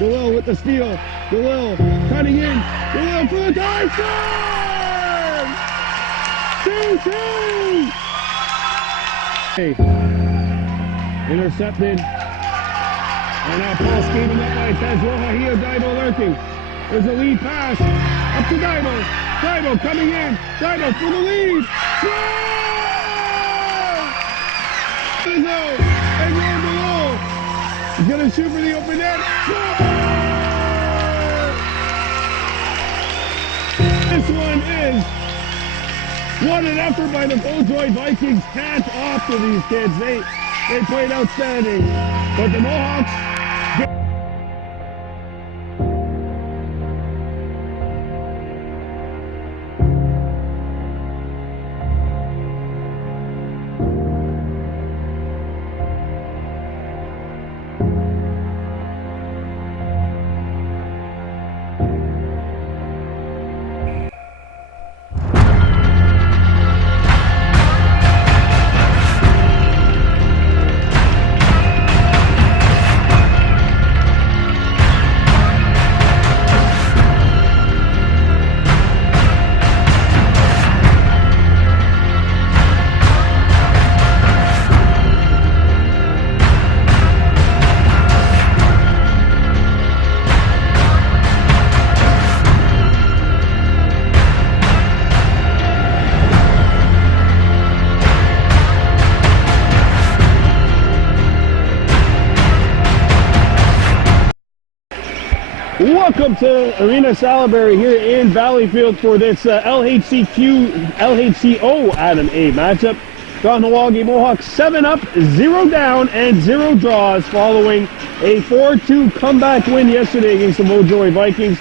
Galil with the steal. Galil cutting in. Galil for the tie. 2-2. Intercepted. And now Paul skating up by Tez Roja. He has Daibo lurking. There's a lead pass. Up to Daibo. Daibo coming in. Daibo for the lead. Score! And roll below. He's going to shoot for the open net. Score! This one is what an effort by the Beaujoy Vikings. Hats off to these kids. They played outstanding. But the Mohawks... Welcome to Arena Salaberry here in Valleyfield for this LHTO Adam A matchup. Kahnawake Mohawks 7 up, 0 down, and 0 draws following a 4-2 comeback win yesterday against the Beaujoy Vikings.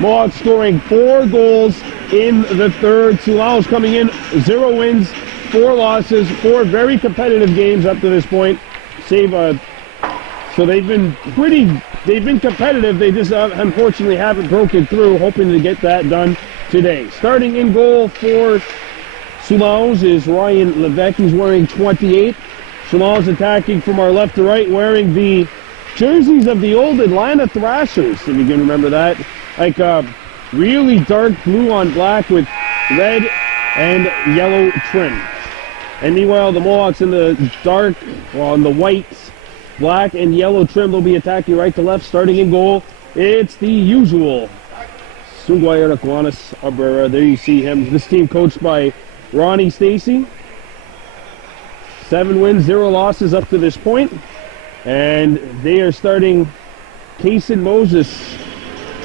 Mohawks scoring 4 goals in the third. Soulanges coming in 0 wins, 4 losses, 4 very competitive games up to this point. So they've been competitive. They just unfortunately haven't broken through, hoping to get that done today. Starting in goal for Soulanges is Ryan Levesque. He's wearing 28. Soulanges attacking from our left to right, wearing the jerseys of the old Atlanta Thrashers, if you can remember that. Like really dark blue on black with red and yellow trim. And meanwhile, the Mohawks in the dark, on the white, black and yellow trim, will be attacking right to left. Starting in goal, it's the usual Sunguayera Kuanas Abrera. There you see him. This team coached by Ronnie Stacy. 7 wins, 0 losses up to this point. And they are starting Kason Moses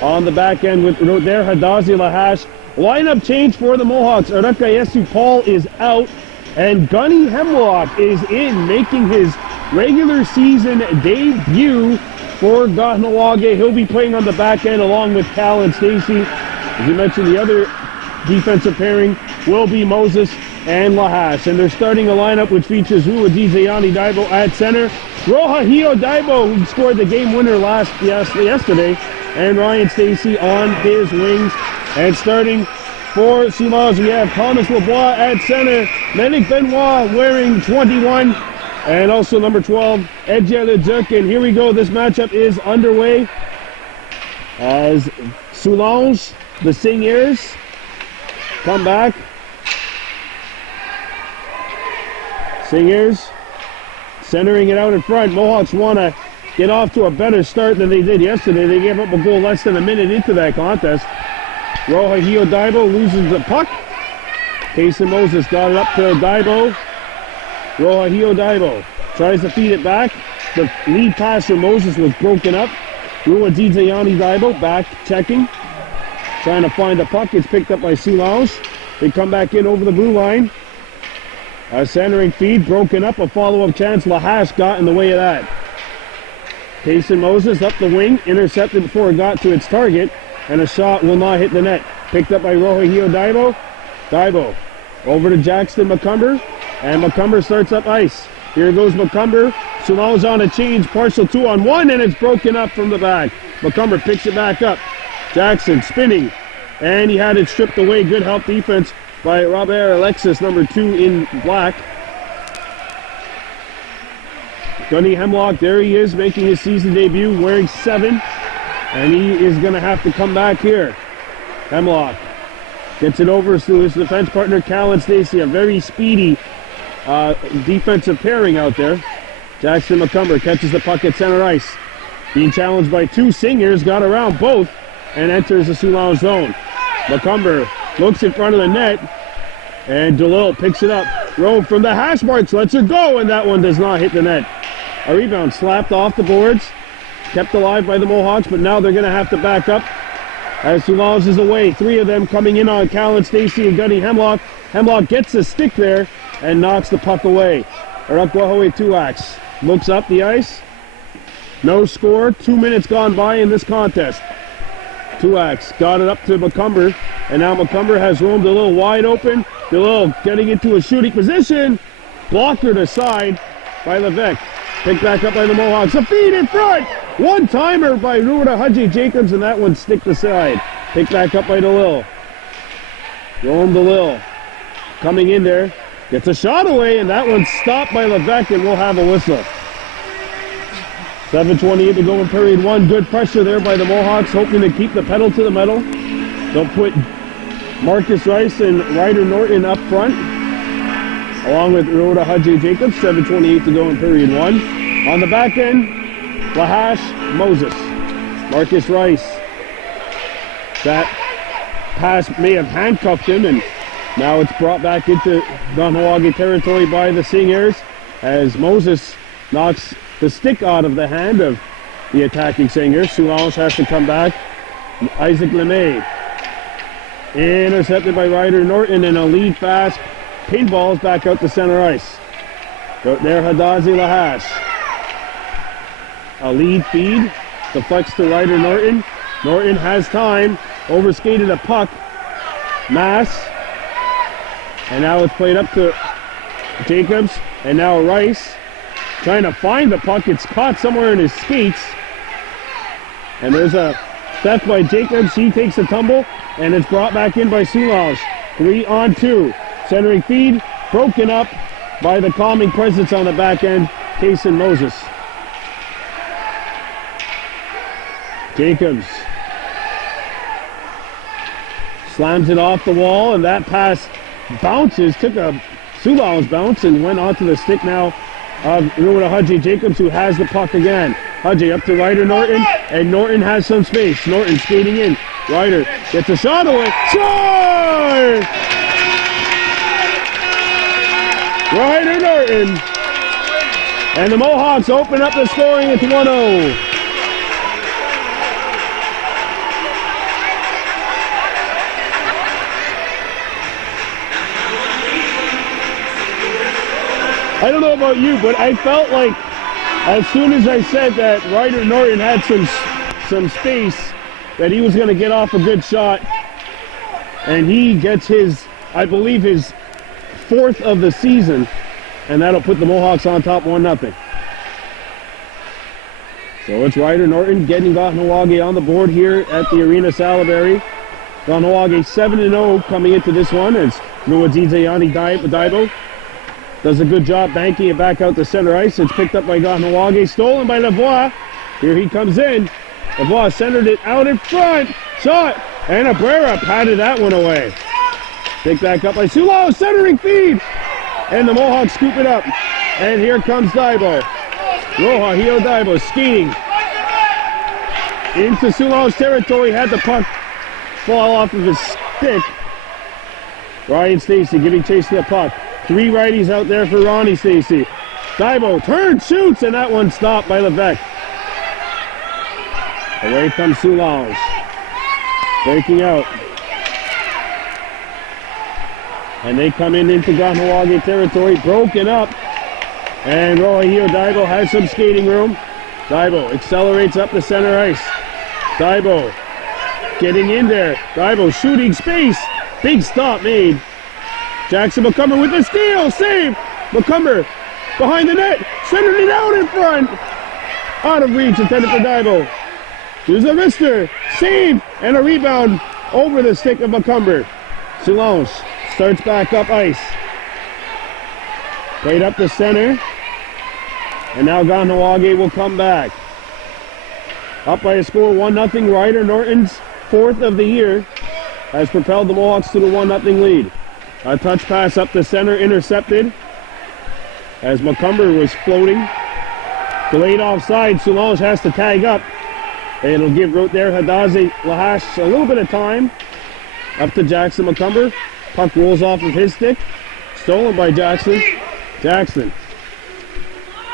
on the back end with their Hadazi Lahash. Lineup change for the Mohawks. Arakayesu Paul is out. And Gunny Hemlock is in, making his regular season debut for Kahnawake. He'll be playing on the back end along with Cal and Stacy. As you mentioned, the other defensive pairing will be Moses and Lahash. And they're starting a lineup which features Ruadizayani Daibo at center, Roja Hio Daibo, who scored the game winner yesterday, and Ryan Stacy on his wings. And starting for Soulanges, we have Thomas Lebois at center, Menik Benoit wearing 21, and also number 12, Edja Leduc. And here we go. This matchup is underway as Soulanges, the Seigneurs, come back. Seigneurs centering it out in front. Mohawks want to get off to a better start than they did yesterday. They gave up a goal less than a minute into that contest. Roja Hio Daibo loses the puck. Kason Moses got it up to Daibo. Roja Hio Daibo tries to feed it back. The lead pass for Moses was broken up. Ruadizayani Daibo back checking, trying to find the puck. It's picked up by Soulanges. They come back in over the blue line. A centering feed broken up. A follow-up chance. Lahash got in the way of that. Kason Moses up the wing, intercepted before it got to its target, and a shot will not hit the net. Picked up by Roja Hio Daibo. Daibo over to Jackson McCumber, and McCumber starts up ice. Here goes McCumber. Soulanges on a change, partial 2-on-1, and it's broken up from the back. McCumber picks it back up. Jackson spinning, and he had it stripped away. Good help defense by Robert Alexis, number 2 in black. Gunny Hemlock, there he is, making his season debut, wearing 7. And he is going to have to come back here. Hemlock gets it over to his defense partner, Callan Stacey. A very speedy defensive pairing out there. Jackson McCumber catches the puck at center ice. Being challenged by two Seigneurs, got around both and enters the Soulanges zone. McCumber looks in front of the net, and DeLille picks it up. Rowe from the hash marks, lets her go, and that one does not hit the net. A rebound slapped off the boards, kept alive by the Mohawks, but now they're going to have to back up as Soulanges is away. Three of them coming in on Callan Stacey and Gunny Hemlock. Hemlock gets a stick there and knocks the puck away. Arakwahoe Tuax looks up the ice. No score. 2 minutes gone by in this contest. Tuax got it up to McCumber, and now McCumber has roamed a little wide open. DeLille getting into a shooting position. Blockered aside by Levesque. Picked back up by the Mohawks. A feed in front. One-timer by Ruda Hadji Jacobs, and that one sticked aside. Picked back up by DeLille. Roam DeLille. Coming in there. Gets a shot away, and that one's stopped by Levesque, and we'll have a whistle. 7:28 to go in period one. Good pressure there by the Mohawks, hoping to keep the pedal to the metal. They'll put Marcus Rice and Ryder Norton up front, along with Rhoda Hadji Jacobs. 7:28 to go in period one. On the back end, Lahash Moses. Marcus Rice. That pass may have handcuffed him, and now it's brought back into Kahnawake territory by the Seigneurs as Moses knocks the stick out of the hand of the attacking Seigneurs. Soulanges has to come back. Isaac LeMay. Intercepted by Ryder Norton, and a lead fast. Pinballs back out to center ice. Out there, Hadazi Lahash. A lead feed. Deflects to Ryder Norton. Norton has time. Overskated a puck. Mass. And now it's played up to Jacobs. And now Rice. Trying to find the puck. It's caught somewhere in his skates. And there's a theft by Jacobs. He takes a tumble. And it's brought back in by Soulanges. 3-on-2. Centering feed. Broken up by the calming presence on the back end. Kason Moses. Jacobs. Slams it off the wall. And that pass bounces. Took a Soulanges bounce and went onto the stick now of Ruda Hadji Jacobs, who has the puck again. Hadji up to Ryder Norton, and Norton has some space. Norton skating in. Ryder gets a shot away. Score! Ryder Norton. And the Mohawks open up the scoring at 1-0. I don't know about you, but I felt like as soon as I said that Ryder Norton had some space, that he was going to get off a good shot. And he gets his, I believe, his fourth of the season. And that'll put the Mohawks on top 1-0. So it's Ryder Norton getting Kahnawake on the board here at the Arena Salaberry. Kahnawake 7-0 coming into this one as Nuadzizayani Daibo does a good job banking it back out to center ice. It's picked up by Kahnawake, stolen by Lavoie. Here he comes in. Lavoie centered it out in front. Shot, and Abrera patted that one away. Picked back up by Soulanges, centering feed. And the Mohawks scoop it up. And here comes Daibo. Roja Hio Daibo skating into Soulanges territory. Had the puck fall off of his stick. Ryan Stacey giving chase to the puck. Three righties out there for Ronnie Stacey. Daibo turns, shoots, and that one stopped by Levesque. Away comes Soulanges. Breaking out. And they come into Kahnawake territory, broken up. And Rohio Daibo has some skating room. Daibo accelerates up the center ice. Daibo getting in there. Daibo shooting space. Big stop made. Jackson McCumber with the steal. Save. McCumber behind the net. Centered it out in front. Out of reach. Intended for Daibo. There's a wrister. Save. And a rebound over the stick of McCumber. Soulanges starts back up ice. Played up the center. And now Kahnawake will come back. Up by a score 1-0. Ryder Norton's 4th of the year has propelled the Mohawks to the 1-0 lead. A touch pass up the center, intercepted as McCumber was floating. Delayed offside, Soulanges has to tag up. It'll give right there Hadazi Lahash a little bit of time. Up to Jackson McCumber. Puck rolls off of his stick. Stolen by Jackson. Jackson.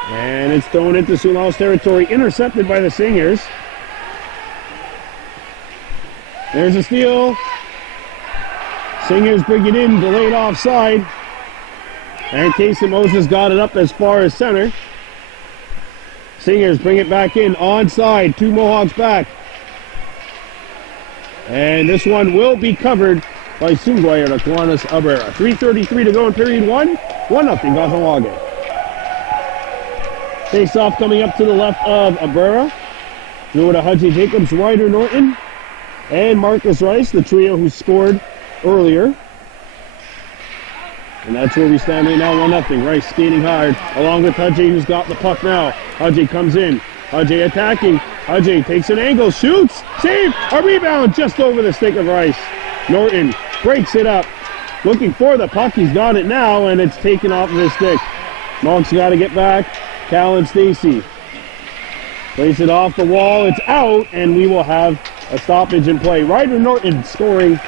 And it's thrown into Soulanges territory. Intercepted by the Seigneurs. There's a steal. Seigneurs bring it in. Delayed offside. And Casey Moses got it up as far as center. Seigneurs bring it back in. Onside. 2 Mohawks back. And this one will be covered by Sungway or Kiwanis Abrera. 3:33 to go in period 1. 1-0 Kahnawake. Face off coming up to the left of Abrera. Through to Hudgy Jacobs, Ryder Norton, and Marcus Rice, the trio who scored earlier. And that's where we stand right now, 1-0. Rice skating hard, along with Hudgy, who's got the puck now. Hudgy comes in. Hudgy attacking. Hudgy takes an angle, shoots, save, a rebound just over the stick of Rice. Norton breaks it up. Looking for the puck, he's got it now, and it's taken off of his stick. Monk's got to get back. Callan Stacy plays it off the wall, it's out, and we will have a stoppage in play. Ryder Norton scoring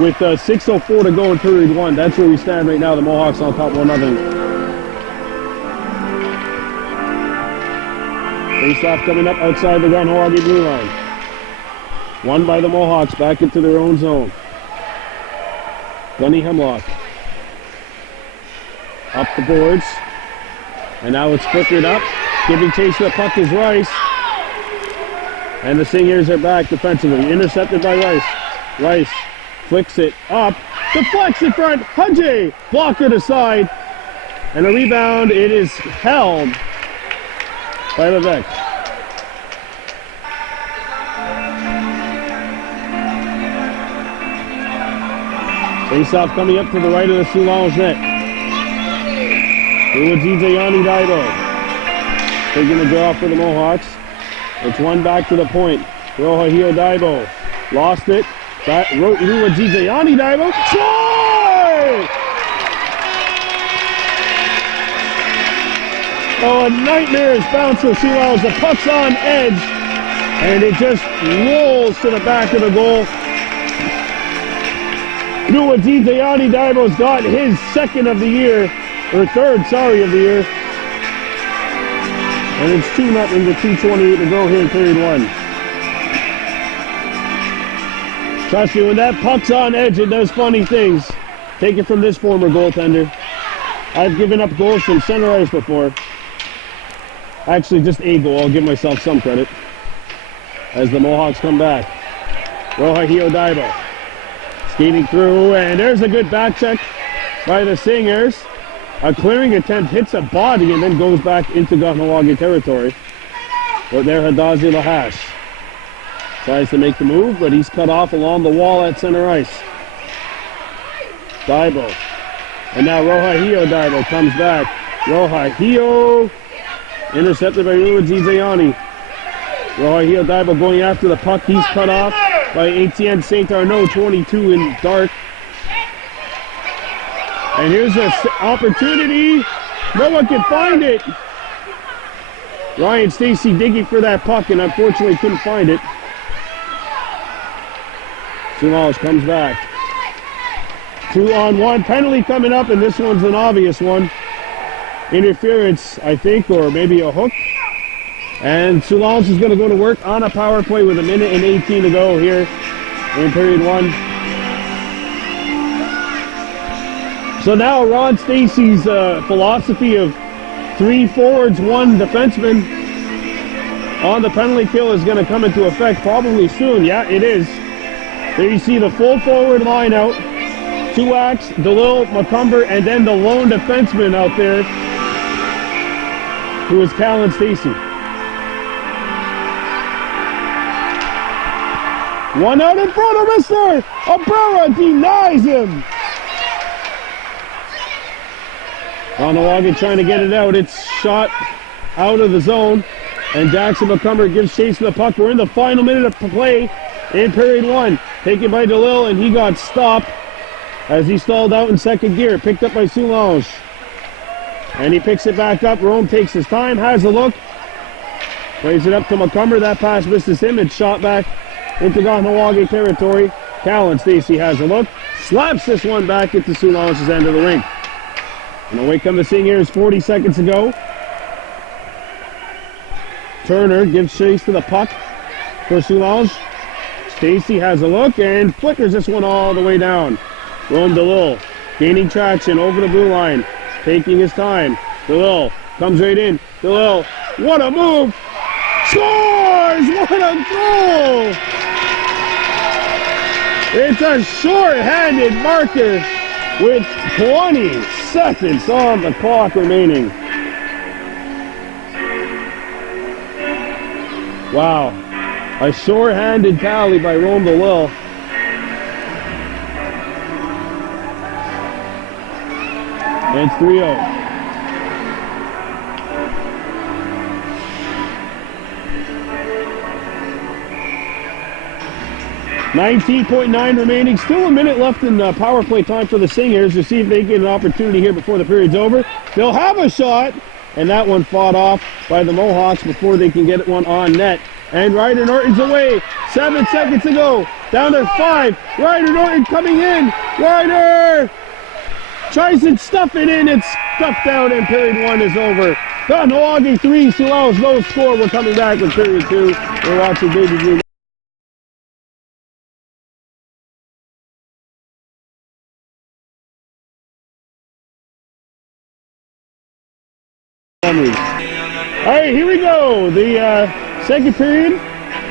with 6:04 to go in period 1. That's where we stand right now. The Mohawks on top 1-0. Face-off coming up outside the Kahnawake blue line. Won by the Mohawks back into their own zone. Gunny Hemlock. Up the boards. And now it's flickered up. Giving chase to the puck is Rice. And the Seigneurs are back defensively. Intercepted by Rice. Rice flicks it up. Deflects in front. Hudgy blocked it aside. And a rebound. It is held by Levesque. Face-off coming up to the right of the Soulanges net. Uwajidze Daibo taking the draw for the Mohawks. It's one back to the point. Rohahio Daibo lost it. Uwajidze Daibo. Score! Oh, a nightmarish bounce for Soulanges. The puck's on edge, and it just rolls to the back of the goal. Uwajidze Daibo's got his second of the year, or third, sorry, of the year. And it's 2-0 with 2:28 to go here in period 1. Trust me, when that puck's on edge, it does funny things. Take it from this former goaltender. I've given up goals from center ice before. Actually, just a goal. I'll give myself some credit. As the Mohawks come back. Rohahio Daibo skating through, and there's a good back check by the Seigneurs. A clearing attempt hits a body and then goes back into Kahnawake territory. But there, Hadazi Lahash tries to make the move, but he's cut off along the wall at center ice. Daibo. And now Rohahio Daibo comes back. Rohahio intercepted by Uwajidze. Rohahio Daibo going after the puck. He's cut off by Etienne St. Arnaud, 22 in dark. And here's an opportunity. No one can find it. Ryan Stacy digging for that puck and unfortunately couldn't find it. Soulanges comes back. 2-on-1. Penalty coming up, and this one's an obvious one. Interference, I think, or maybe a hook. And Soulanges is going to go to work on a power play with 1:18 to go here in period 1. So now Ron Stacy's philosophy of 3 forwards, 1 defenseman on the penalty kill is going to come into effect probably soon. Yeah, it is. There you see the full forward line out. Tuax, DeLille, McCumber, and then the lone defenseman out there, who is Callan Stacy. 1 out in front of Mr. Abrera denies him. Kahnawake trying to get it out. It's shot out of the zone. And Jackson Montgomery gives chase to the puck. We're in the final minute of play in period 1. Taken by DeLille, and he got stopped as he stalled out in second gear. Picked up by Soulanges. And he picks it back up. Rome takes his time, has a look. Plays it up to Montgomery. That pass misses him. It's shot back into Kahnawake territory. Callan Stacey has a look. Slaps this one back into Soulanges' end of the rink. And away come the Seigneurs 40 seconds to go. Turner gives chase to the puck for Soulanges. Stacey has a look and flickers this one all the way down. Rome DeLille gaining traction over the blue line. Taking his time. DeLille comes right in. DeLille, what a move! Scores! What a goal! It's a short-handed marker with 20 seconds on the clock remaining. Wow. A short-handed tally by Rome DeLille. And it's 3-0. 19.9 remaining. Still a minute left in power play time for the Seigneurs to see if they get an opportunity here before the period's over. They'll have a shot, and that one fought off by the Mohawks before they can get one on net. And Ryder Norton's away. 7 seconds to go. Down to 5. Ryder Norton coming in. Ryder tries to stuff it in. It's stuffed out, and period 1 is over. Kahnawake 3, Soulanges no score. We're coming back with period 2. We're watching Baby Blue. All right, here we go. The second period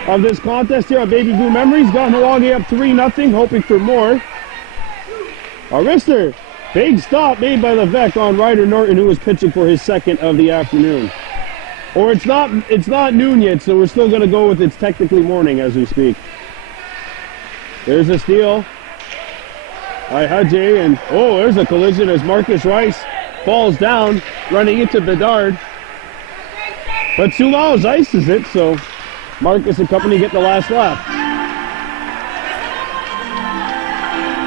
of this contest here on Baby Blue Memories. Kahnawake up 3-0, hoping for more. A wrister. Big stop made by Levesque on Ryder Norton, who was pitching for his second of the afternoon. Or it's not noon yet, so we're still going to go with it's technically morning as we speak. There's a steal by Hadje, and oh, there's a collision as Marcus Rice falls down, running into Bedard. But Soulanges ices it, so Marcus and company get the last lap.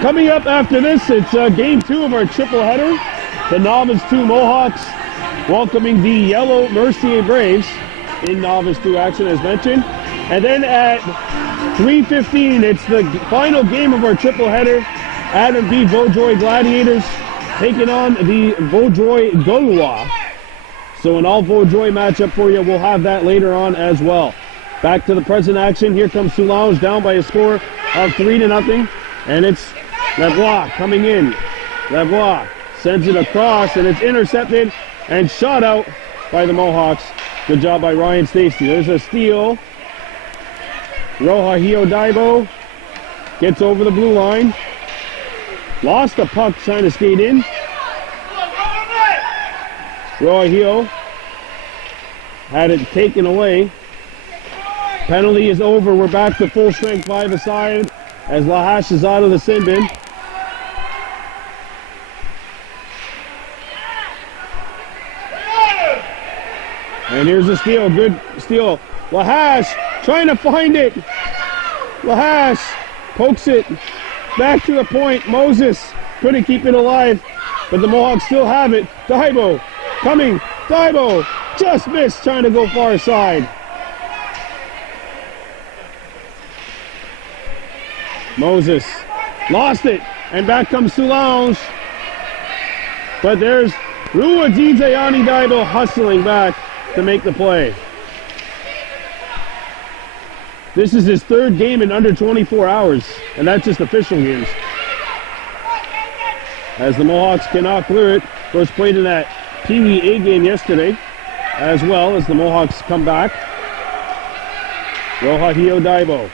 Coming up after this, it's game 2 of our triple header. The Novice 2 Mohawks welcoming the Yellow Mercier Braves in Novice 2 action as mentioned. And then at 3:15, it's the final game of our triple header. Adam B. Vaudreuil Gladiators taking on the Vaudreuil Gaulois. So an all Vaudreuil matchup for you. We'll have that later on as well. Back to the present action. Here comes Soulanges down by a score of 3-0. And it's Lavoie coming in. Lavoie sends it across, and it's intercepted and shot out by the Mohawks. Good job by Ryan Stacey. There's a steal. Roja Hiodaibo gets over the blue line. Lost the puck trying to skate in. Roja had it taken away. Penalty is over. We're back to full strength 5-a-side as Lahash is out of the sin bin. And here's a steal. Good steal. Lahash trying to find it. Lahash pokes it back to the point. Moses couldn't keep it alive, but the Mohawks still have it. Daibo coming. Daibo just missed trying to go far side. Moses lost it, and back comes Soulanges. But there's Ruadizayani Daibo hustling back to make the play. This is his third game in under 24 hours, and that's just official games. As the Mohawks cannot clear it. Of course, played in that Pee Wee A game yesterday, as well as the Mohawks come back. Roja Hiodaibo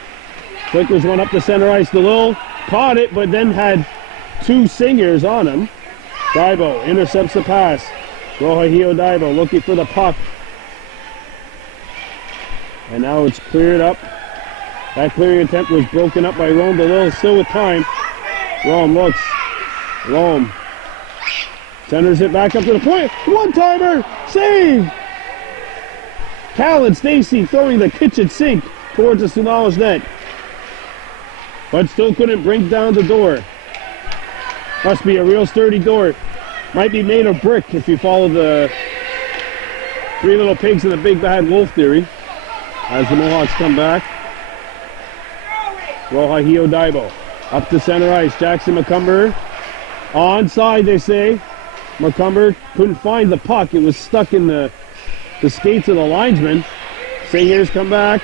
flickers one up the center ice. DeLille caught it, but then had two Seigneurs on him. Daibo intercepts the pass. Roja Hiodaibo looking for the puck. And now it's cleared up. That clearing attempt was broken up by Rome. DeLille still with time. Rome looks. Rome centers it back up to the point. One-timer! Save! Cal and Stacy throwing the kitchen sink towards the Soulanges net. But still couldn't break down the door. Must be a real sturdy door. Might be made of brick if you follow the Three Little Pigs and the Big Bad Wolf theory. As the Mohawks come back. Rohahio Daibo up to center ice. Jackson McCumber onside, they say. McCumber couldn't find the puck. It was stuck in the skates of the linesman. Seigneurs come back.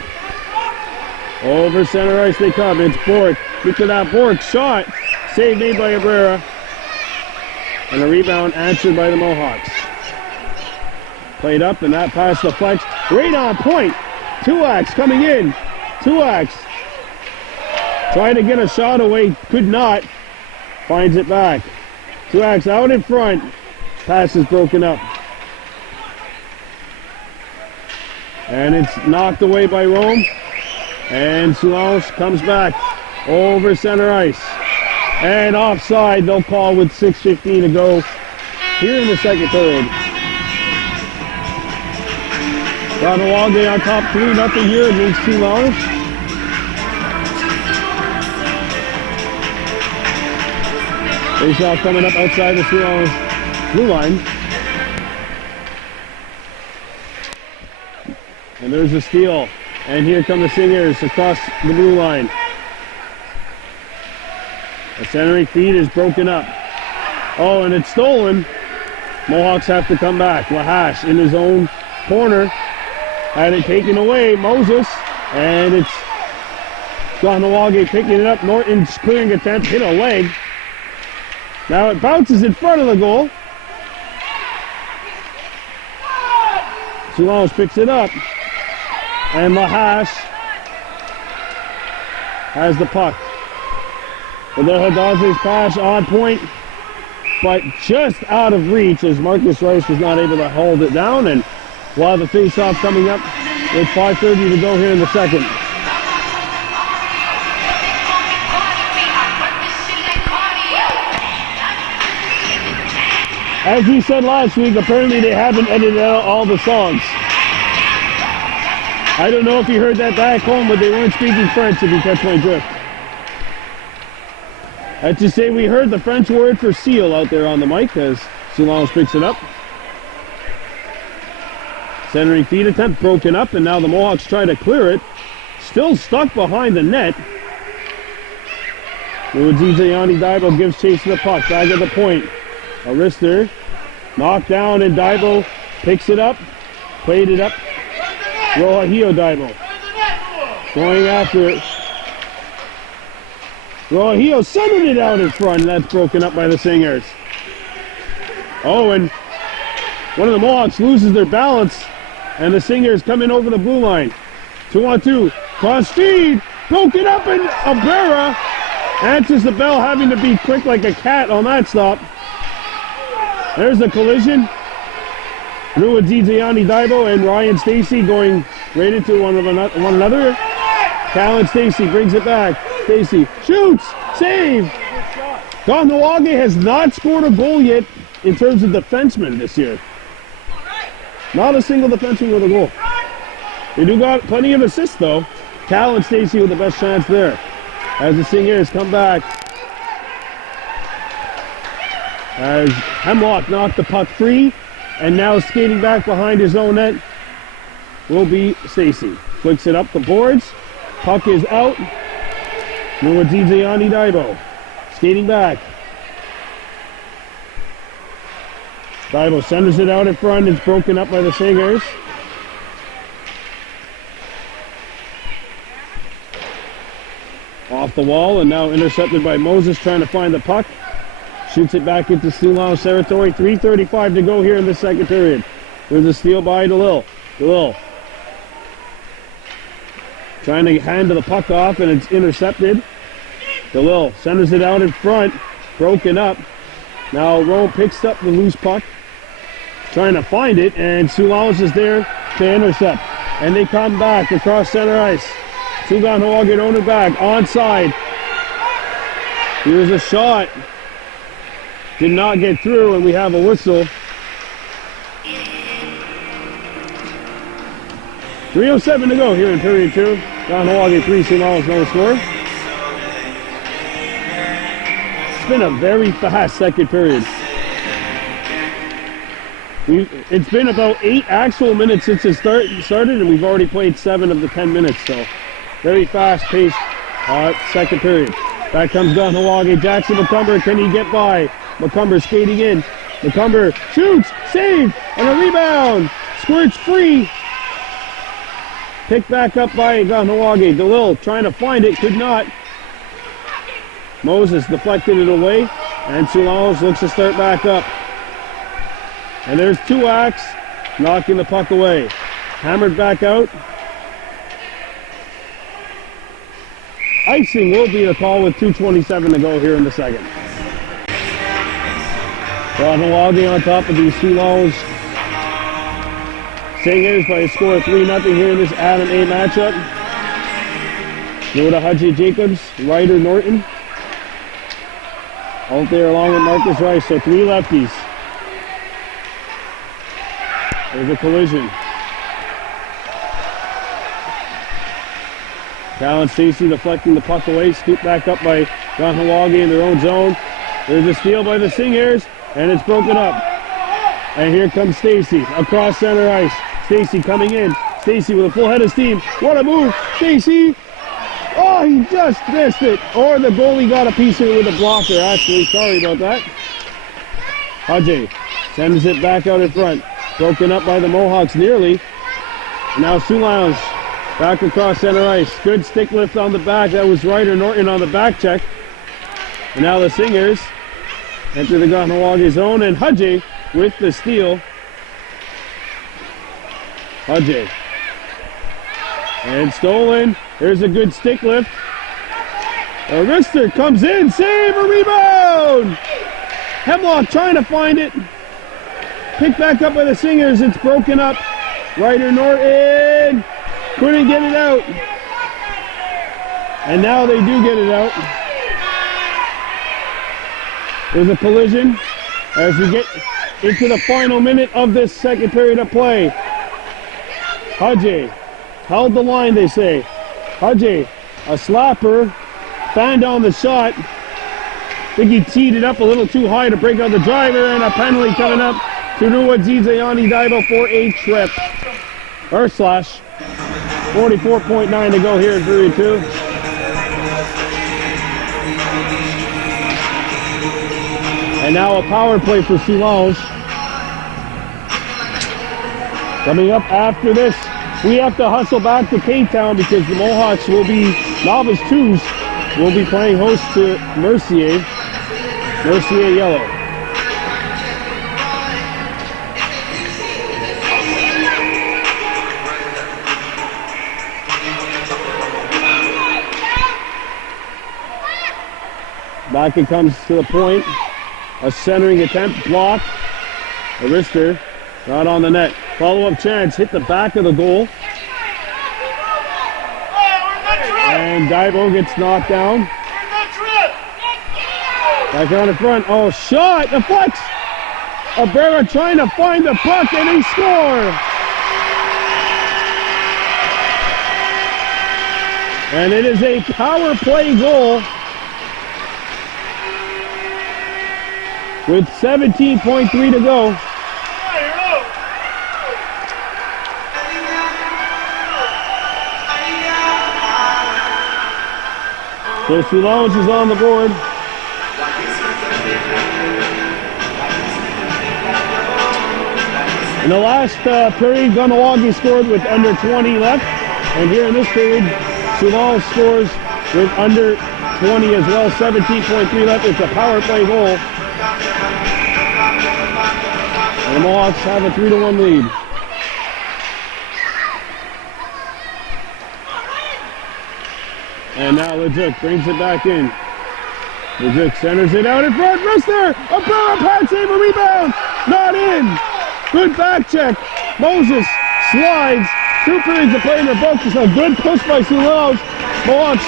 Over center ice they come. It's Bork. Look at that Bork shot. Save made by Abrera. And a rebound answered by the Mohawks. Played up and that pass deflects. Right on point. Tuax coming in. Tuax trying to get a shot away. Could not. Finds it back. Tuax out in front. Pass is broken up. And it's knocked away by Rome. And Soulanges comes back over center ice. And offside, they'll call with 6:15 to go here in the second period. Kahnawake on top 3-0 here against Soulanges. Faceoff coming up outside the Soulanges blue line. And there's a steal. And here come the Seigneurs across the blue line. The centering feed is broken up. Oh, and it's stolen. Mohawks have to come back. Lahash in his own corner. Had it taken away. Moses. And it's Kahnawake picking it up. Norton's clearing attempt. Hit a leg. Now it bounces in front of the goal. Soulanges picks it up. And Lahash has the puck. Hadaze's pass on point, but just out of reach as Marcus Rice was not able to hold it down. And while the face-off coming up with 5:30 to go here in the second. As we said last week, apparently they haven't edited out all the songs. I don't know if you heard that back home, but they weren't speaking French, if you catch my drift. Let's just say we heard the French word for seal out there on the mic as Soulanges picks it up. Centering feed attempt broken up, and now the Mohawks try to clear it. Still stuck behind the net. Luizizayani Daibo gives chase to the puck. Back at the point. A wrister. Knocked down, and Daibo picks it up. Played it up. Rohahio Daibo going after it. Rohahio centered it out in front, and that's broken up by the Seigneurs. Oh, and one of the Mohawks loses their balance, and the Seigneurs come in over the blue line. 2-on-2, cross feed, broken up, and Abrera answers the bell, having to be quick like a cat on that stop. There's the collision. Luizizayani Daibo and Ryan Stacy going right into one another. Cal and Stacy brings it back. Stacy shoots, save. Kahnawake has not scored a goal yet in terms of defensemen this year. Not a single defenseman with a goal. They do got plenty of assists though. Cal and Stacy with the best chance there. As the Seigneurs come back. As Hemlock knocked the puck free. And now skating back behind his own net will be Stacy. Flicks it up the boards. Puck is out. Luizizayani Daibo skating back. Daibo centers it out in front. It's broken up by the Seigneurs. Off the wall and now intercepted by Moses trying to find the puck. Shoots it back into Soulanges territory. 3:35 to go here in the second period. There's a steal by DeLille. DeLille trying to hand the puck off, and it's intercepted. DeLille centers it out in front. Broken up. Now Rome picks up the loose puck. Trying to find it, and Soulanges is there to intercept. And they come back across center ice. Kahnawake on it back. Onside. Here's a shot. Did not get through, and we have a whistle. 3:07 to go here in period 2. Kahnawake 3, Soulanges no score. It's been a very fast second period. It's been about 8 actual minutes since it started, and we've already played 7 of the 10 minutes, so very fast-paced second period. Back comes Kahnawake. Jackson McCumber, can he get by? McCumber skating in. McCumber shoots, save, and a rebound. Squirts free. Picked back up by Kahnawake. DeLille trying to find it, could not. Moses deflected it away, and Soulanges looks to start back up. And there's Tuax knocking the puck away. Hammered back out. Icing will be the call with 2:27 to go here in the second. Kahnawake on top of these Soulanges Seigneurs by a score of 3-0 here in this Adam A matchup. Go to Haji Jacobs, Ryder Norton. Out there along with Marcus Rice, so 3 lefties. There's a collision. Cal and Stacy deflecting the puck away, scooped back up by Kahnawake in their own zone. There's a steal by the Seigneurs, and it's broken up. And here comes Stacy across center ice. Stacy coming in. Stacy with a full head of steam. What a move, Stacy! Oh, he just missed it. Or the goalie got a piece of it with a blocker, actually. Sorry about that. Haji sends it back out in front. Broken up by the Mohawks nearly. Now Soulanges back across center ice. Good stick lift on the back. That was Ryder Norton on the back check. And now the Seigneurs enter the Kahnawake zone, and Haji with the steal. Haji. And stolen. There's a good stick lift. A wrister comes in. Save, a rebound! Hemlock trying to find it. Picked back up by the Seigneurs. It's broken up. Ryder Norton couldn't get it out. And now they do get it out. There's a collision as we get into the final minute of this second period of play. Haji held the line, they say. Haji, a slapper, fanned on the shot. I think he teed it up a little too high to break out the driver, and a penalty coming up to Ruadzizayani Daibo for a trip. Or slash. 44.9 to go here in period 2. And now a power play for Soulanges. Coming up after this, we have to hustle back to K-Town because the Mohawks will be, Novice 2s, will be playing host to Mercier. Mercier Yellow. Back it comes to the point. A centering attempt, blocked. A wrister, not on the net. Follow-up chance, hit the back of the goal. And Daibo gets knocked down. Back on in front. Oh, shot! Deflects! Abrera trying to find the puck, and they score! And it is a power play goal with 17.3 to go. So Soulanges is on the board. In the last period, Kahnawake scored with under 20 left. And here in this period, Soulanges scores with under 20 as well. 17.3 left. It's a power play goal. And the Mohawks have a 3-1 lead. And now Leduc brings it back in. Leduc centers it out in front. Wrister! A power pad save, a rebound! Not in! Good back check. Moses slides. 2 periods of play in their focus. A good push by Soulanges. Mohawks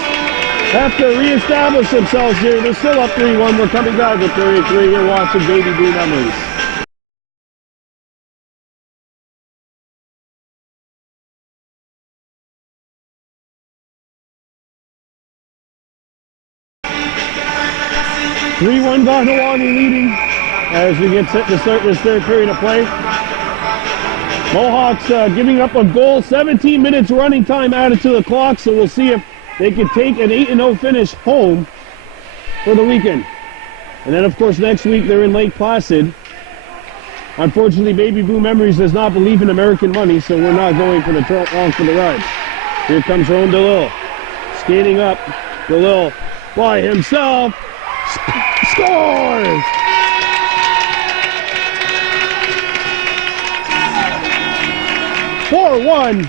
have to reestablish themselves here. They're still up 3-1. We're coming back with period 3. You're watching Baby Blue Memories. 3-1 Kahnawake leading as we get set to start this third period of play. Mohawks giving up a goal, 17 minutes running time added to the clock, so we'll see if they can take an 8-0 finish home for the weekend. And then, of course, next week they're in Lake Placid. Unfortunately, Baby Boo Memories does not believe in American money, so we're not going for the long for the ride. Here comes Ron DeLille, skating up. DeLille by himself, scores! "4-1.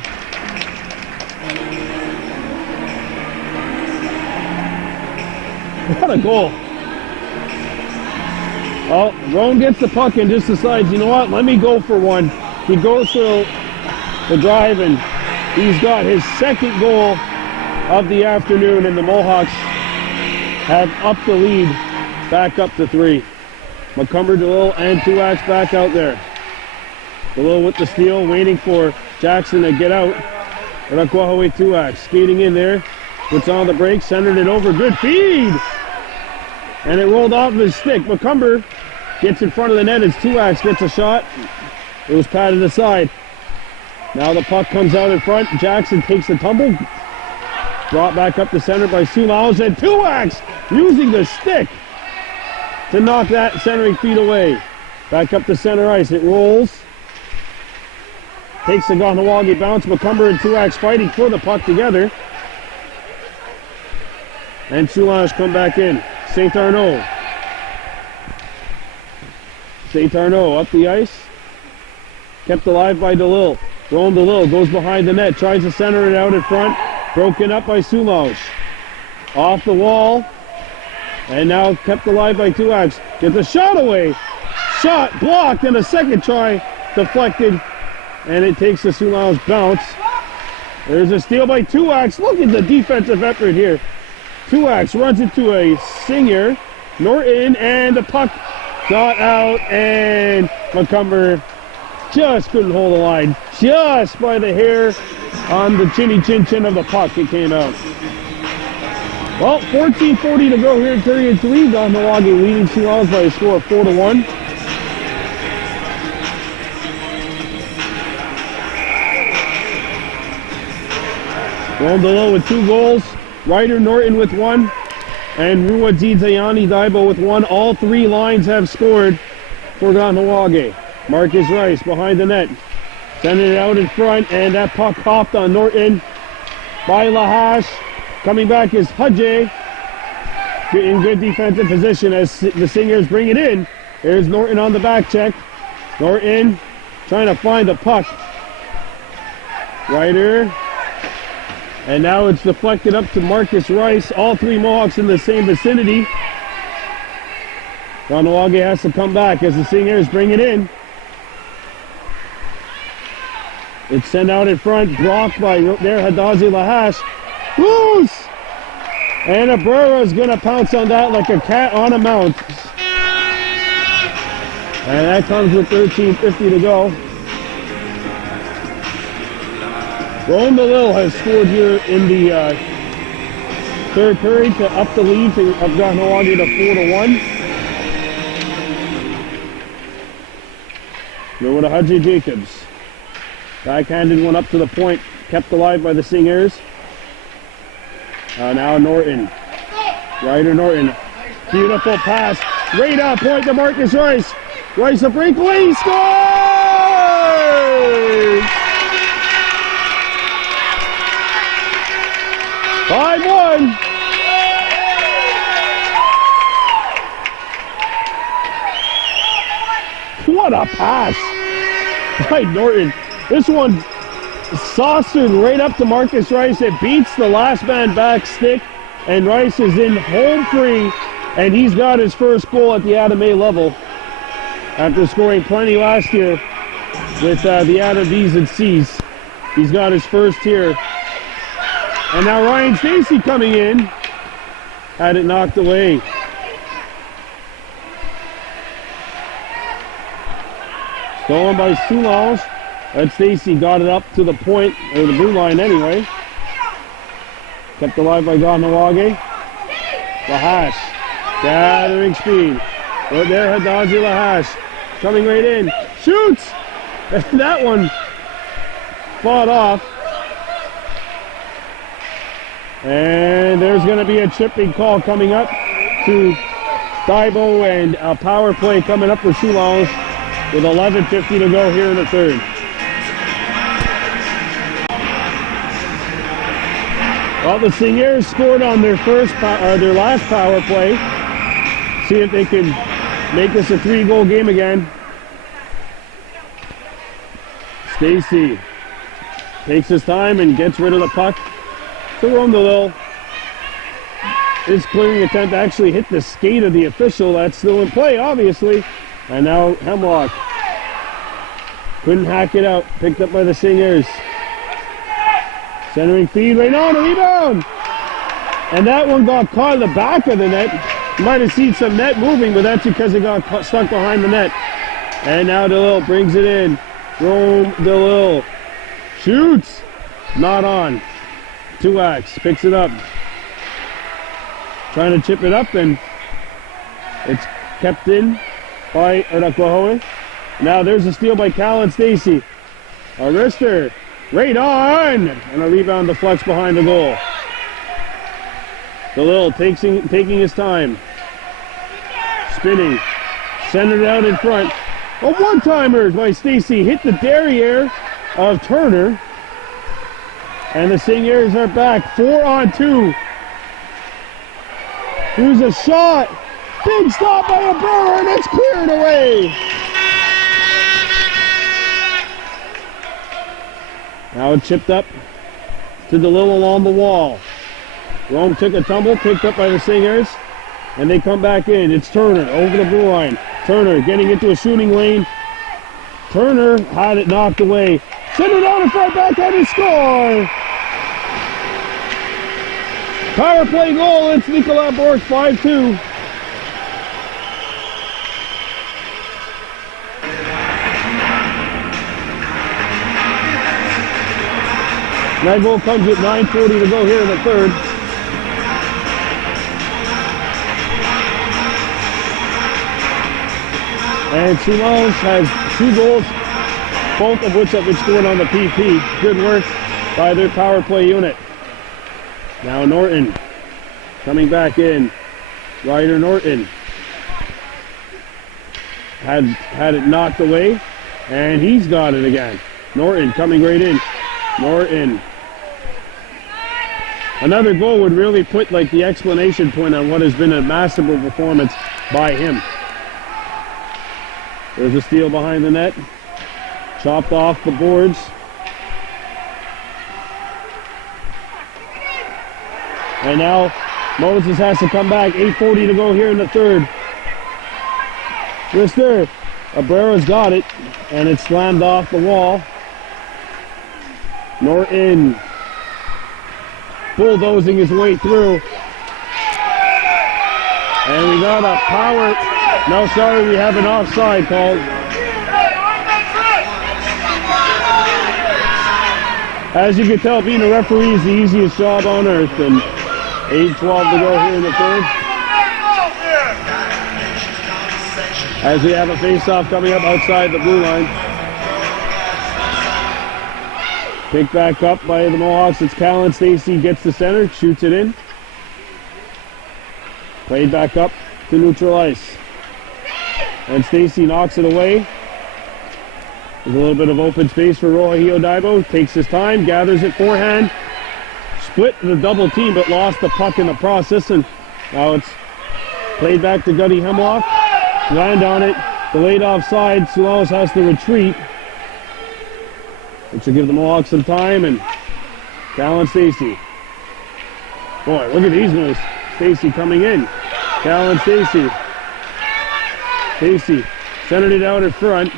What a goal. Oh, Roan gets the puck and just decides, you know what, let me go for one. He goes to the drive and he's got his second goal of the afternoon, and the Mohawks have upped the lead back up to 3. Macomber, DeLille, and Tuax back out there. DeLille with the steal, waiting for Jackson to get out. Rakwahaway Tuax skating in there. Puts on the break, centered it over. Good feed! And it rolled off of his stick. Macomber gets in front of the net as Tuax gets a shot. It was patted aside. Now the puck comes out in front. Jackson takes the tumble. Brought back up the center by Soulanges, and Tuax using the stick to knock that centering feed away. Back up the center ice. It rolls. Takes the Kahnawake bounce. Macomber and Tuax fighting for the puck together. And Soulanges come back in. St. Arnaud. St. Arnaud up the ice. Kept alive by DeLille. Roland DeLille goes behind the net. Tries to center it out in front. Broken up by Soulanges. Off the wall. And now kept alive by Tuax. Gets a shot away. Shot blocked, and a second try deflected. And it takes the Soulanges bounce. There's a steal by Tuax. Look at the defensive effort here. Tuax runs into a Seigneur. Norton, and the puck got out, and Macomber just couldn't hold the line. Just by the hair on the chinny chin of the puck, it came out. Well, 14:40 to go here in period 3. Kahnawake leading Soulanges by a score of 4-1. Rondolo with 2 goals. Ryder Norton with 1. And Ruwadzi Zayani Daibo with 1. All 3 lines have scored for Kahnawake. Marcus Rice behind the net. Sending it out in front, and that puck popped on Norton by Lahash. Coming back is Hudje in good defensive position as the Seigneurs bring it in. There's Norton on the back check. Norton trying to find the puck. Ryder. And now it's deflected up to Marcus Rice. All 3 Mohawks in the same vicinity. Kahnawake has to come back as the Seigneurs bring it in. It's sent out in front, blocked by there Hadazi Lahash. Loose! And Abrera is going to pounce on that like a cat on a mount. And that comes with 13:50 to go. Roland DeLille has scored here in the third period to up the lead of Kahnawake to 4-1. There with a Hudje Jacobs. Backhanded one up to the point, kept alive by the Seigneurs. Now Norton. Ryder Norton. Beautiful pass. Right on point to Marcus Rice. Rice a breakaway. He scores! 5-1. What a pass by Norton. This one saucered right up to Marcus Rice. It beats the last man back stick, and Rice is in home free, and he's got his first goal at the Adam A level after scoring plenty last year with the Adam B's and C's. He's got his first here. And now Ryan Stacy coming in. Had it knocked away. Stolen by Soulanges. But Stacy got it up to the point, or the blue line anyway. Kept alive by Kahnawake. Lahash Gathering speed. Right there, Hadazi Lahash. Coming right in. Shoots! And that one fought off. And there's going to be a chipping call coming up to Thibault, and a power play coming up for Soulanges with 11:50 to go here in the third. Well, the Seigneurs scored on their their last power play. See if they can make this a 3-goal game again. Stacy takes his time and gets rid of the puck. Jerome DeLille. His clearing attempt actually hit the skate of the official. That's still in play, obviously. And now Hemlock couldn't hack it out. Picked up by the Seigneurs. Centering feed right on, a rebound! And that one got caught in the back of the net. You might have seen some net moving, but that's because it got stuck behind the net. And now DeLille brings it in. Jerome DeLille shoots. Not on. Tuax picks it up. Trying to chip it up, and it's kept in by Kahnawake. Now there's a steal by Callan Stacy. A wrister. Right on! And a rebound deflects behind the goal. DeLille taking his time. Spinning. Centered out in front. A one-timer by Stacy. Hit the derriere of Turner. And the Seigneurs are back. 4-on-2. Here's a shot. Big stop by a Brewer, and it's cleared away. Now it's chipped up to DeLille along the wall. Rome took a tumble, picked up by the Seigneurs, and they come back in. It's Turner over the blue line. Turner getting into a shooting lane. Turner had it knocked away. Send it down in front, backhand, score! Power play goal, it's Nicolas Bork, 5-2. That goal comes with 9:40 to go here in the third. And Soulanges has 2 goals, both of which have been scored on the PP. Good work by their power play unit. Now Norton coming back in. Ryder Norton had it knocked away, and he's got it again. Norton coming right in. Norton. Another goal would really put like the explanation point on what has been a masterful performance by him. There's a steal behind the net. Chopped off the boards. And now Moses has to come back. 8:40 to go here in the third. Rister. Abrera's got it, and it's slammed off the wall. Norton bulldozing his way through. And we got a power. No, sorry, we have an offside called. As you can tell, being a referee is the easiest job on earth. And 8:12 to go here in the third. As we have a face-off coming up outside the blue line. Picked back up by the Mohawks. It's Callan Stacy gets the center, shoots it in. Played back up to neutral ice. And Stacy knocks it away. There's a little bit of open space for Rohio Daibo. Takes his time, gathers it forehand. Split the double team, but lost the puck in the process. And now it's played back to Gutty Hemlock. Land on it. Delayed offside. Soulanges has to retreat. Which will give the Mohawks some time. And Callan Stacy. Boy, look at these moves. Stacy coming in. Callan Stacy. Stacy centered it out in front.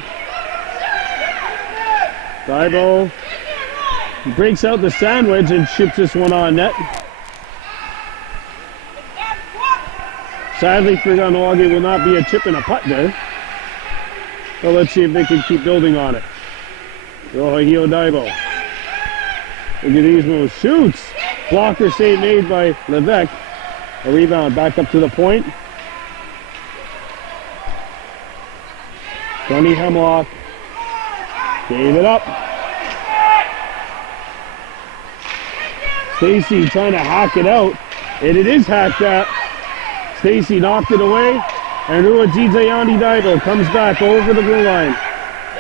Daibo breaks out the sandwich and ships this one on net. Sadly for Kahnawake, will not be a chip and a putt there. So let's see if they can keep building on it. Rohio Daibo. Look at these moves. Shoots! Blocker save made by Levesque. A rebound back up to the point. Gunny Hemlock gave it up. Stacy trying to hack it out, and it is hacked out. Stacy knocked it away, and Ruajizayani Daibo comes back over the blue line.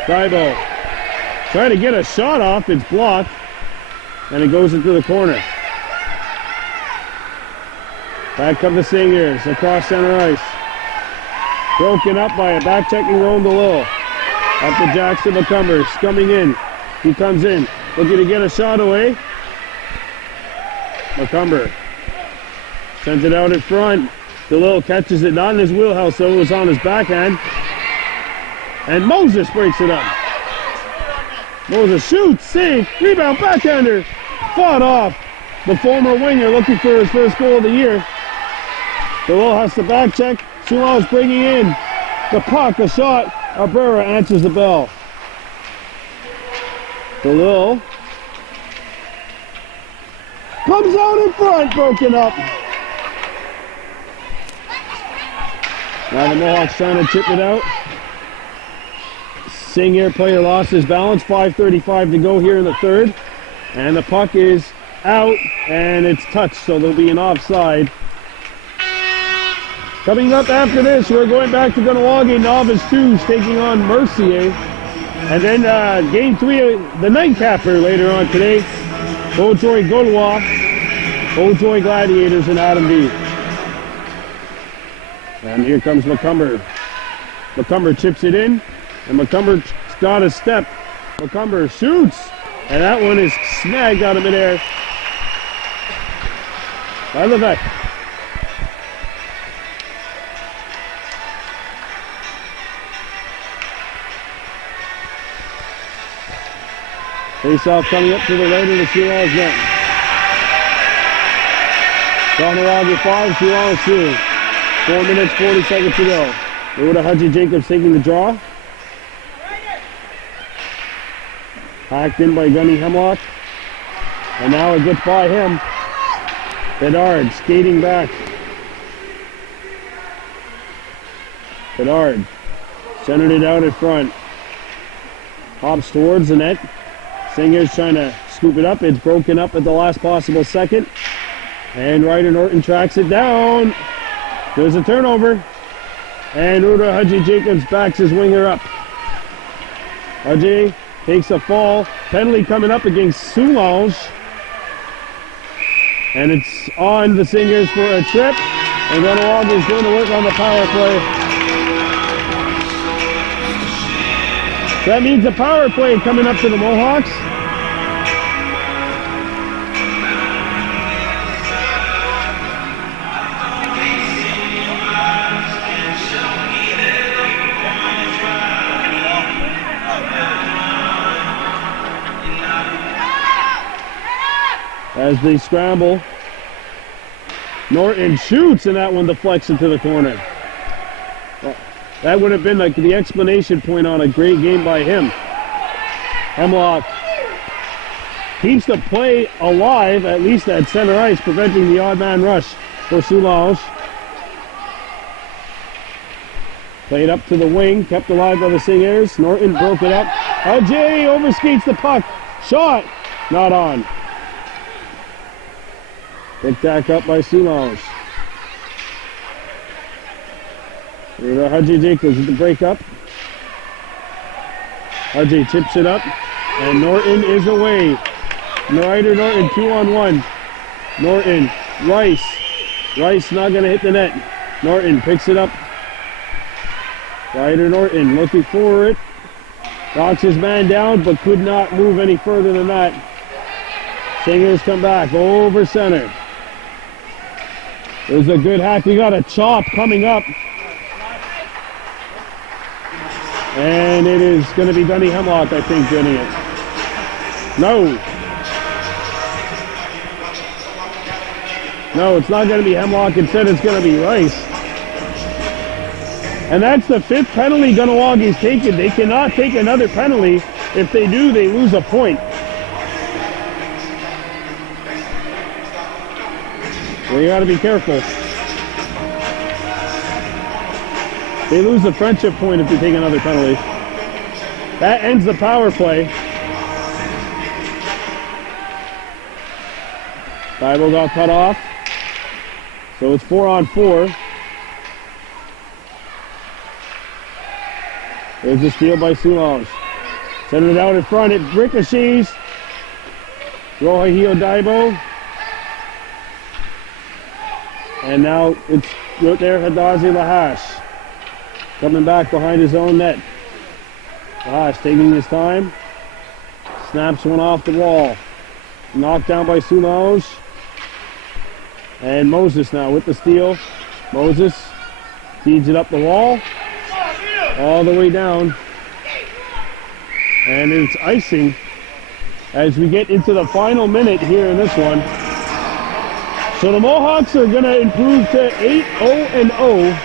Daibo trying to get a shot off, it's blocked, and it goes into the corner. Back come the Seigneurs across center ice. Broken up by a back-checking Ron DeLille. Up to Jackson McCumbers, coming in. He comes in, looking to get a shot away. McCumber sends it out in front. DeLille catches it, not in his wheelhouse, so it was on his backhand. And Moses breaks it up. Moses shoots, save, rebound, backhander. Fought off. The former winger looking for his first goal of the year. DeLille has to back check. Soulanges bringing in the puck, a shot. Abrera answers the bell. DeLille comes out in front, broken up. Now the Mohawks trying to chip it out. Seigneur player lost his balance. 5:35 to go here in the third. And the puck is out, and it's touched, so there'll be an offside. Coming up after this, we're going back to Kahnawake. Novice 2's taking on Mercier. And then game 3, the nightcapper later on today. Beaujoy Gaulois, Beaujoy Gladiators, and Adam B. And here comes McCumber. McCumber chips it in, and McCumber's got a step. McCumber shoots, and that one is snagged out of midair by Levesque. Face-off coming up to the right of the Soulanges net. Kahnawake 5, Soulanges 2. 4 minutes, 40 seconds to go. Ruda Haji Jacobs taking the draw. Hacked in by Gunny Hemlock. And now it gets by him. Bedard skating back. Bedard centered it out in front. Hops towards the net. Seigneurs trying to scoop it up. It's broken up at the last possible second. And Ryder Norton tracks it down. There's a turnover. And Ruda Haji Jacobs backs his winger up. Haji takes a fall. Penalty coming up against Soulanges. And it's on the Seigneurs for a trip. And Kahnawake is going to work on the power play. That means a power play coming up to the Mohawks. As they scramble, Norton shoots, and that one deflects into the corner. Well, that would have been like the explanation point on a great game by him. Hemlock keeps the play alive, at least at center ice, preventing the odd man rush for Soulanges. Played up to the wing, kept alive by the Seigneurs. Norton broke it up. Ajay overskates the puck. Shot, not on. Picked back up by Soulanges. Haji Jacobs with the break up. Haji chips it up, and Norton is away. Ryder Norton 2-on-1. Norton, Rice. Rice not going to hit the net. Norton picks it up. Ryder Norton looking for it. Knocks his man down, but could not move any further than that. Seigneurs come back over center. There's a good hack. We got a chop coming up. And it is going to be Gunny Hemlock, I think, getting it. No. No, it's not going to be Hemlock. Instead, it's going to be Rice. And that's the 5th penalty Kahnawake taken. They cannot take another penalty. If they do, they lose a point. So you got to be careful. They lose the friendship point if they take another penalty. That ends the power play. Bible got cut off. So it's 4-on-4. There's a steal by Soulanges. Send it out in front. It ricochets. Rohahio Daibo. And now it's out there, Hadazi Lahash. Coming back behind his own net. Lahash taking his time. Snaps one off the wall. Knocked down by Soulanges. And Moses now with the steal. Moses feeds it up the wall. All the way down. And it's icing as we get into the final minute here in this one. So the Mohawks are going to improve to 8-0-0.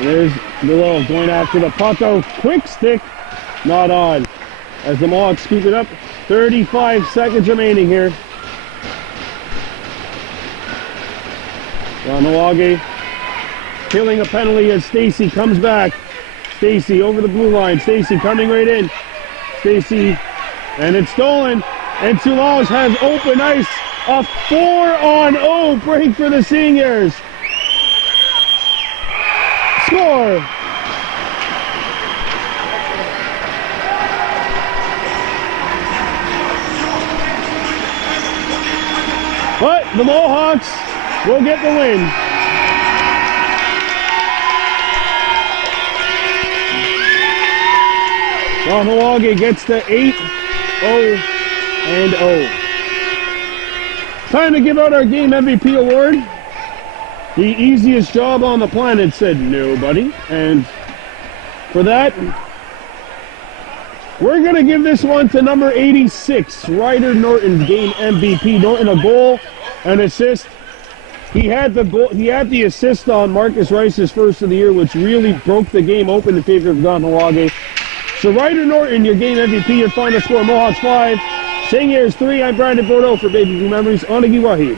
There's Milo going after the puck. Quick stick, not on. As the Mohawks scoop it up, 35 seconds remaining here. Kahnawake killing a penalty as Stacy comes back. Stacy over the blue line. Stacy coming right in. Stacy, and it's stolen. And Soulanges has open ice. A 4-on-0 break for the Seigneurs. Score! But the Mohawks will get the win. Kahnawake gets to 8-0-0. Time to give out our game MVP award. The easiest job on the planet, said nobody. And for that, we're going to give this one to number 86, Ryder Norton, game MVP. Norton, a goal, an assist. He had the goal. He had the assist on Marcus Rice's first of the year, which really broke the game open in favor of Kahnawake. So Ryder Norton, your game MVP. Your final score: Mohawks 5, Seigneurs 3. I'm Brandon Bordeaux for Baby Blue Memories. Onigi Wahi.